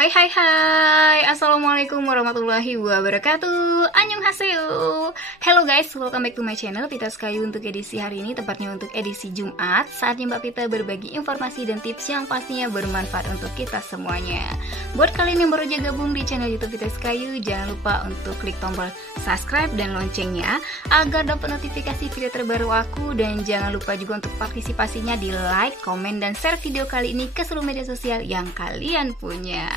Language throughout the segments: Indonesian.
Hai hai hai, Assalamualaikum warahmatullahi wabarakatuh. Annyeonghaseyo. Hello guys, welcome back to my channel Pita Skayu. Untuk edisi hari ini, tepatnya untuk edisi Jumat, saatnya Mbak Pita berbagi informasi dan tips yang pastinya bermanfaat untuk kita semuanya. Buat kalian yang baru aja gabung di channel YouTube Pita Skayu, jangan lupa untuk klik tombol subscribe dan loncengnya agar dapat notifikasi video terbaru aku. Dan jangan lupa juga untuk partisipasinya di like, komen, dan share video kali ini ke seluruh media sosial yang kalian punya.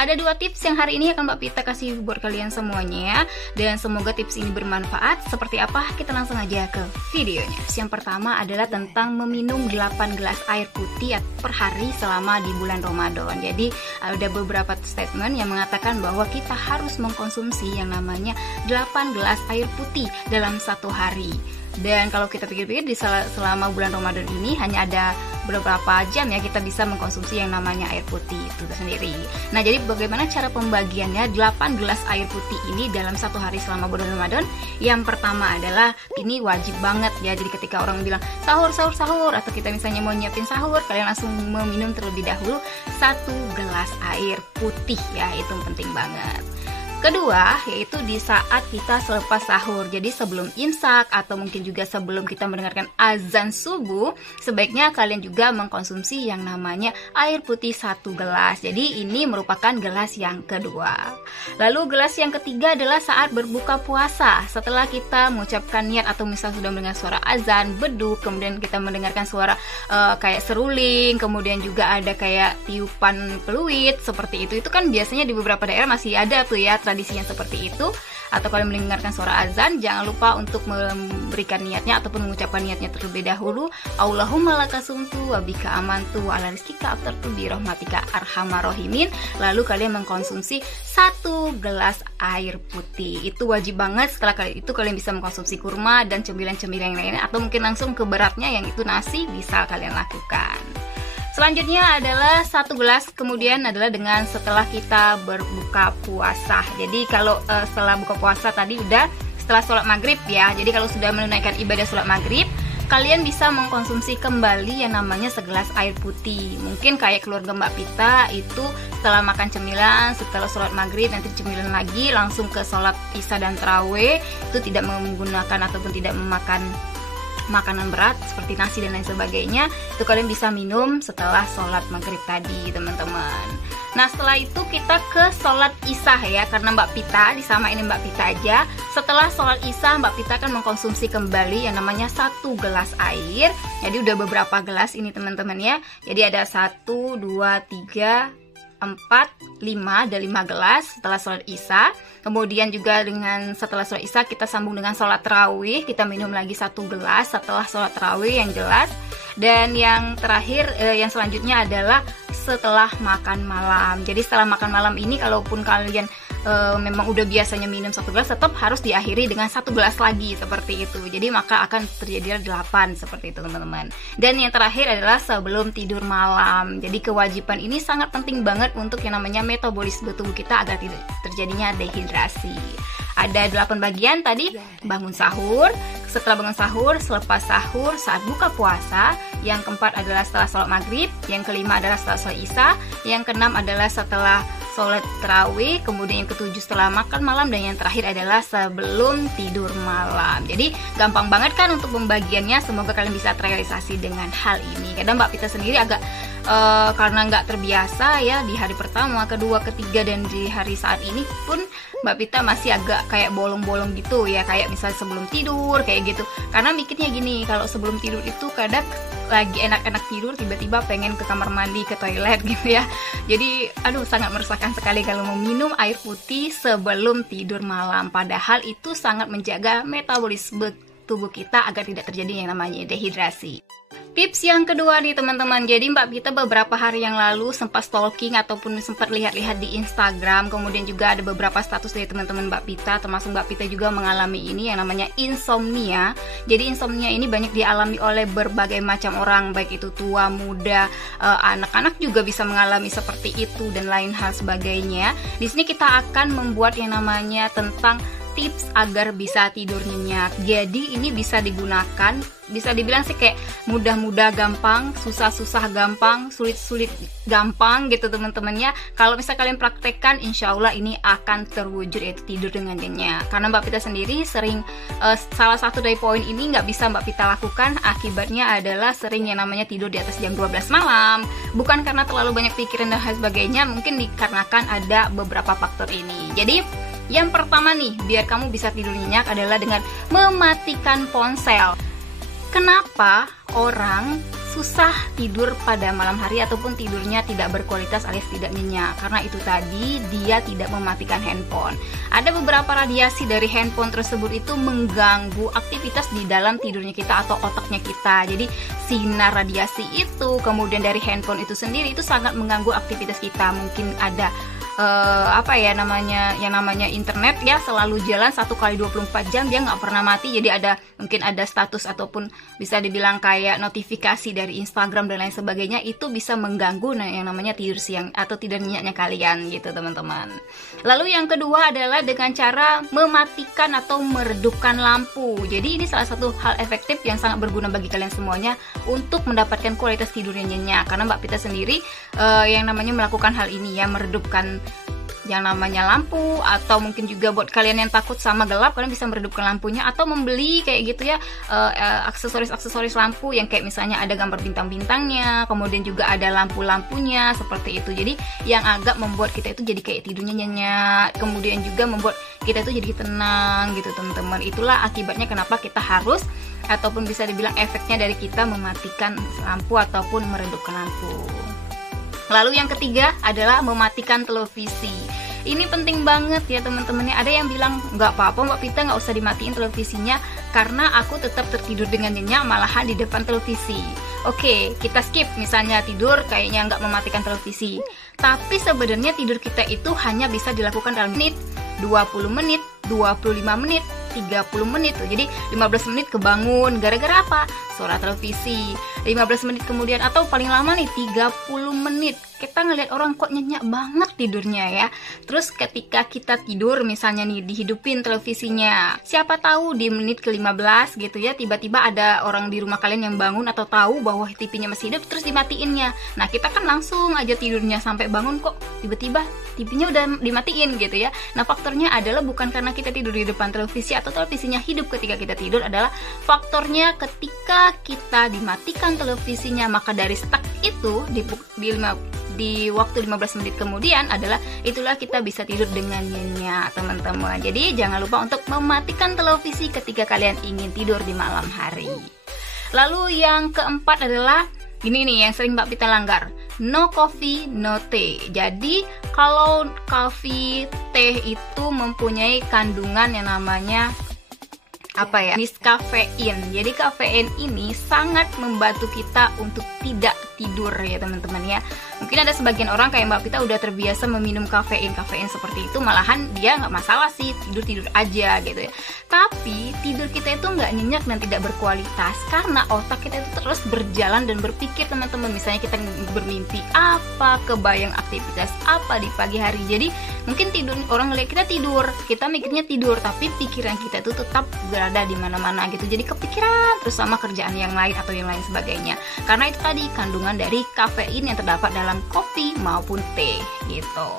Ada dua tips yang hari ini akan Mbak Pita kasih buat kalian semuanya, dan semoga tips ini bermanfaat. Seperti apa? Kita langsung aja ke videonya. Yang pertama adalah tentang meminum 8 gelas air putih per hari selama di bulan Ramadan. Jadi ada beberapa statement yang mengatakan bahwa kita harus mengkonsumsi yang namanya 8 gelas air putih dalam satu hari. Dan kalau kita pikir-pikir di selama bulan Ramadan ini hanya ada beberapa jam ya kita bisa mengkonsumsi yang namanya air putih itu sendiri. Nah, jadi bagaimana cara pembagiannya 8 gelas air putih ini dalam satu hari selama bulan Ramadan? Yang pertama adalah ini wajib banget ya. Jadi ketika orang bilang sahur atau kita misalnya mau nyiapin sahur, kalian langsung meminum terlebih dahulu 1 gelas air putih ya, itu penting banget. Kedua, yaitu di saat kita selepas sahur. Jadi sebelum imsak atau mungkin juga sebelum kita mendengarkan azan subuh, sebaiknya kalian juga mengkonsumsi yang namanya air putih 1 gelas. Jadi ini merupakan gelas yang kedua. Lalu gelas yang ketiga adalah saat berbuka puasa. Setelah kita mengucapkan niat atau misalnya sudah mendengar suara azan, beduk, kemudian kita mendengarkan suara kayak seruling, kemudian juga ada kayak tiupan peluit seperti itu. Itu kan biasanya di beberapa daerah masih ada tuh ya tradisinya seperti itu. Atau kalau mendengarkan suara azan, jangan lupa untuk memberikan niatnya ataupun mengucapkan niatnya terlebih dahulu. Allahumma lakasumtu wa bika amantu wa ala rizkika aftartu bi rahmatika arhamar rahimin. Lalu kalian mengkonsumsi 1 gelas air putih. Itu wajib banget. Setelah itu kalian bisa mengkonsumsi kurma dan cemilan-cemilan yang lainnya, atau mungkin langsung ke beratnya yang itu nasi, bisa kalian lakukan. Selanjutnya adalah 1 gelas, kemudian adalah dengan setelah kita berbuka puasa. Jadi kalau setelah buka puasa tadi udah setelah sholat maghrib ya. Jadi kalau sudah menunaikan ibadah sholat maghrib, kalian bisa mengkonsumsi kembali yang namanya segelas air putih. Mungkin kayak keluarga Mbak Pita itu setelah makan cemilan, setelah sholat maghrib nanti cemilan lagi, langsung ke sholat isya dan tarawih, itu tidak menggunakan ataupun tidak memakan makanan berat seperti nasi dan lain sebagainya. Itu kalian bisa minum setelah sholat maghrib tadi, teman-teman. Nah, setelah itu kita ke sholat isya ya, karena Mbak Pita disamain Mbak Pita aja. Setelah sholat isya, Mbak Pita akan mengkonsumsi kembali yang namanya 1 gelas air. Jadi udah beberapa gelas ini teman-teman ya. Jadi ada 1, 2, 3, 4, 5, ada 5 gelas setelah sholat isya. Kemudian juga setelah sholat isya kita sambung dengan sholat tarawih, kita minum lagi 1 gelas setelah sholat tarawih yang jelas. Dan yang terakhir, yang selanjutnya adalah setelah makan malam. Jadi setelah makan malam ini, kalaupun kalian memang udah biasanya minum 1 gelas, tetap harus diakhiri dengan 1 gelas lagi seperti itu. Jadi maka akan terjadi 8 seperti itu teman-teman. Dan yang terakhir adalah sebelum tidur malam. Jadi kewajiban ini sangat penting banget untuk yang namanya metabolisme tubuh kita agar tidak terjadinya dehidrasi. Ada 8 bagian tadi: bangun sahur, setelah bangun sahur, selepas sahur, saat buka puasa. Yang keempat adalah setelah sholat maghrib. Yang kelima adalah setelah sholat isya. Yang keenam adalah setelah sholat tarawih. Kemudian yang ketujuh setelah makan malam. Dan yang terakhir adalah sebelum tidur malam. Jadi gampang banget kan untuk pembagiannya. Semoga kalian bisa terrealisasi dengan hal ini. Kadang Mbak Pita sendiri agak karena nggak terbiasa ya di hari pertama, kedua, ketiga, dan di hari saat ini pun Mbak Pita masih agak kayak bolong-bolong gitu ya, kayak misalnya sebelum tidur kayak gitu. Karena mikirnya gini, kalau sebelum tidur itu kadang lagi enak-enak tidur, tiba-tiba pengen ke kamar mandi, ke toilet gitu ya. Jadi aduh, sangat meresahkan sekali kalau mau minum air putih sebelum tidur malam. Padahal itu sangat menjaga metabolisme tubuh kita agar tidak terjadi yang namanya dehidrasi. Tips yang kedua nih teman-teman. Jadi Mbak Pita beberapa hari yang lalu sempat stalking ataupun sempat lihat-lihat di Instagram. Kemudian juga ada beberapa status dari teman-teman Mbak Pita, termasuk Mbak Pita juga mengalami ini yang namanya insomnia. Jadi insomnia ini banyak dialami oleh berbagai macam orang, baik itu tua, muda, anak-anak juga bisa mengalami seperti itu dan lain hal sebagainya. Di sini kita akan membuat yang namanya tentang tips agar bisa tidur nyenyak. Jadi ini bisa digunakan, bisa dibilang sih kayak mudah-mudah gampang, susah-susah gampang, sulit-sulit gampang gitu teman-teman ya. Kalau misalnya kalian praktekkan, insya Allah ini akan terwujud, yaitu tidur dengan nyenyak. Karena Mbak Pita sendiri sering salah satu dari poin ini nggak bisa Mbak Pita lakukan, akibatnya adalah sering yang namanya tidur di atas jam 12 malam. Bukan karena terlalu banyak pikiran dan hal sebagainya, mungkin dikarenakan ada beberapa faktor ini. Jadi yang pertama nih, biar kamu bisa tidur nyenyak adalah dengan mematikan ponsel. Kenapa orang susah tidur pada malam hari ataupun tidurnya tidak berkualitas alias tidak nyenyak? Karena itu tadi, dia tidak mematikan handphone. Ada beberapa radiasi dari handphone tersebut itu mengganggu aktivitas di dalam tidurnya kita atau otaknya kita. Jadi sinar radiasi itu, kemudian dari handphone itu sendiri, itu sangat mengganggu aktivitas kita. Mungkin ada yang namanya internet ya, selalu jalan 1x24 jam, dia nggak pernah mati. Jadi mungkin ada status ataupun bisa dibilang kayak notifikasi dari Instagram dan lain sebagainya, itu bisa mengganggu yang namanya tidur siang atau tidur nyenyaknya kalian gitu teman-teman. Lalu yang kedua adalah dengan cara mematikan atau meredupkan lampu. Jadi ini salah satu hal efektif yang sangat berguna bagi kalian semuanya untuk mendapatkan kualitas tidur yang nyenyak. Karena Mbak Pita sendiri yang namanya melakukan hal ini ya, meredupkan yang namanya lampu, atau mungkin juga buat kalian yang takut sama gelap, kalian bisa meredupkan lampunya atau membeli kayak gitu ya, aksesoris lampu yang kayak misalnya ada gambar bintang-bintangnya, kemudian juga ada lampu-lampunya seperti itu. Jadi yang agak membuat kita itu jadi kayak tidurnya nyenyak, kemudian juga membuat kita itu jadi tenang gitu teman-teman. Itulah akibatnya kenapa kita harus, ataupun bisa dibilang efeknya dari kita mematikan lampu ataupun meredupkan lampu. Lalu yang ketiga adalah mematikan televisi. Ini penting banget ya teman-teman. Ada yang bilang nggak apa-apa Mbak Pita, nggak usah dimatiin televisinya karena aku tetap tertidur dengan nyenyak malahan di depan televisi. Oke, kita skip misalnya tidur kayaknya nggak mematikan televisi. Tapi sebenarnya tidur kita itu hanya bisa dilakukan dalam menit, 20 menit, 25 menit, 30 menit tuh. Jadi 15 menit kebangun gara-gara apa? Suara televisi. 15 menit kemudian atau paling lama nih 30 menit kita ngelihat orang kok nyenyak banget tidurnya ya. Terus ketika kita tidur misalnya nih dihidupin televisinya, siapa tahu di menit ke-15 gitu ya, tiba-tiba ada orang di rumah kalian yang bangun atau tahu bahwa TV-nya masih hidup terus dimatiinnya. Nah kita kan langsung aja tidurnya, sampai bangun kok tiba-tiba TV-nya udah dimatiin gitu ya. Nah faktornya adalah bukan karena kita tidur di depan televisi atau televisinya hidup ketika kita tidur, adalah faktornya ketika kita dimatikan televisinya, maka dari stuck itu di waktu 15 menit kemudian itulah kita bisa tidur dengan nyenyak teman-teman. Jadi jangan lupa untuk mematikan televisi ketika kalian ingin tidur di malam hari. Lalu yang keempat adalah ini nih yang sering Mbak Pita langgar, no coffee, no tea. Jadi kalau coffee, teh itu mempunyai kandungan yang namanya kafein. Jadi kafein ini sangat membantu kita untuk tidak tidur ya teman-teman ya. Mungkin ada sebagian orang kayak Mbak Pita udah terbiasa meminum kafein seperti itu, malahan dia nggak masalah sih, tidur aja gitu ya. Tapi tidur kita itu nggak nyenyak dan tidak berkualitas karena otak kita itu terus berjalan dan berpikir teman-teman. Misalnya kita bermimpi apa, kebayang aktivitas apa di pagi hari. Jadi mungkin tidur, orang ngeliat kita tidur, kita mikirnya tidur, tapi pikiran kita itu tetap berada di mana-mana gitu. Jadi kepikiran terus sama kerjaan yang lain atau yang lain sebagainya. Karena itu tadi kandungan dari kafein yang terdapat dalam kopi maupun teh gitu.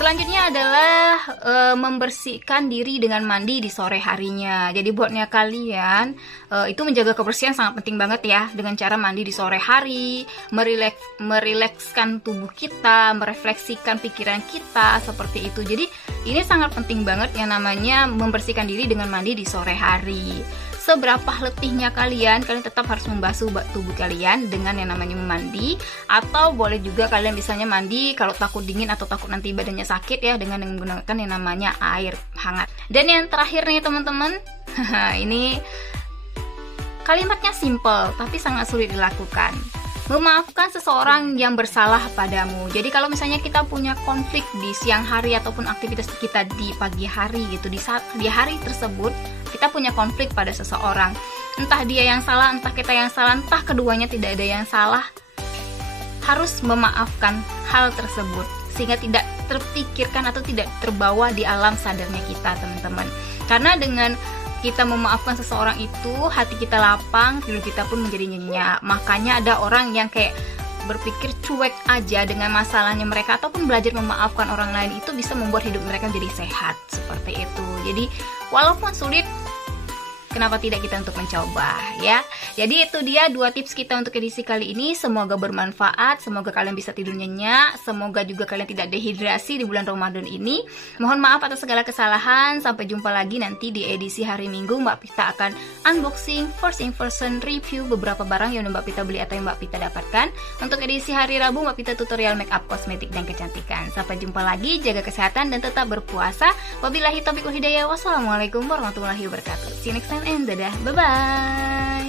Selanjutnya adalah membersihkan diri dengan mandi di sore harinya. Jadi buatnya kalian itu menjaga kebersihan sangat penting banget ya, dengan cara mandi di sore hari, merilekskan tubuh kita, merefleksikan pikiran kita seperti itu. Jadi ini sangat penting banget yang namanya membersihkan diri dengan mandi di sore hari. Seberapa letihnya kalian tetap harus membasuh tubuh kalian dengan yang namanya mandi, atau boleh juga kalian misalnya mandi kalau takut dingin atau takut nanti badannya sakit ya, dengan menggunakan yang namanya air hangat. Dan yang terakhir nih teman-teman, ini kalimatnya simple tapi sangat sulit dilakukan. Memaafkan seseorang yang bersalah padamu. Jadi kalau misalnya kita punya konflik di siang hari ataupun aktivitas kita di pagi hari gitu, di hari tersebut kita punya konflik pada seseorang, entah dia yang salah, entah kita yang salah, entah keduanya tidak ada yang salah, harus memaafkan hal tersebut sehingga tidak terpikirkan atau tidak terbawa di alam sadarnya kita, teman-teman. Karena dengan kita memaafkan seseorang itu, hati kita lapang, tidur kita pun menjadi nyenyak. Makanya ada orang yang kayak berpikir cuek aja dengan masalahnya mereka, ataupun belajar memaafkan orang lain itu bisa membuat hidup mereka jadi sehat, seperti itu. Jadi walaupun sulit, kenapa tidak kita untuk mencoba ya. Jadi itu dia 2 tips kita untuk edisi kali ini. Semoga bermanfaat, semoga kalian bisa tidur nyenyak, semoga juga kalian tidak dehidrasi di bulan Ramadan ini. Mohon maaf atas segala kesalahan. Sampai jumpa lagi nanti di edisi hari Minggu. Mbak Pita akan unboxing, first impression, review beberapa barang yang Mbak Pita beli atau yang Mbak Pita dapatkan. Untuk edisi hari Rabu, Mbak Pita tutorial makeup, kosmetik, dan kecantikan. Sampai jumpa lagi, jaga kesehatan dan tetap berpuasa. Wabillahi taufiq wal hidayah. Wassalamualaikum warahmatullahi wabarakatuh. See you next time and dadah, bye bye.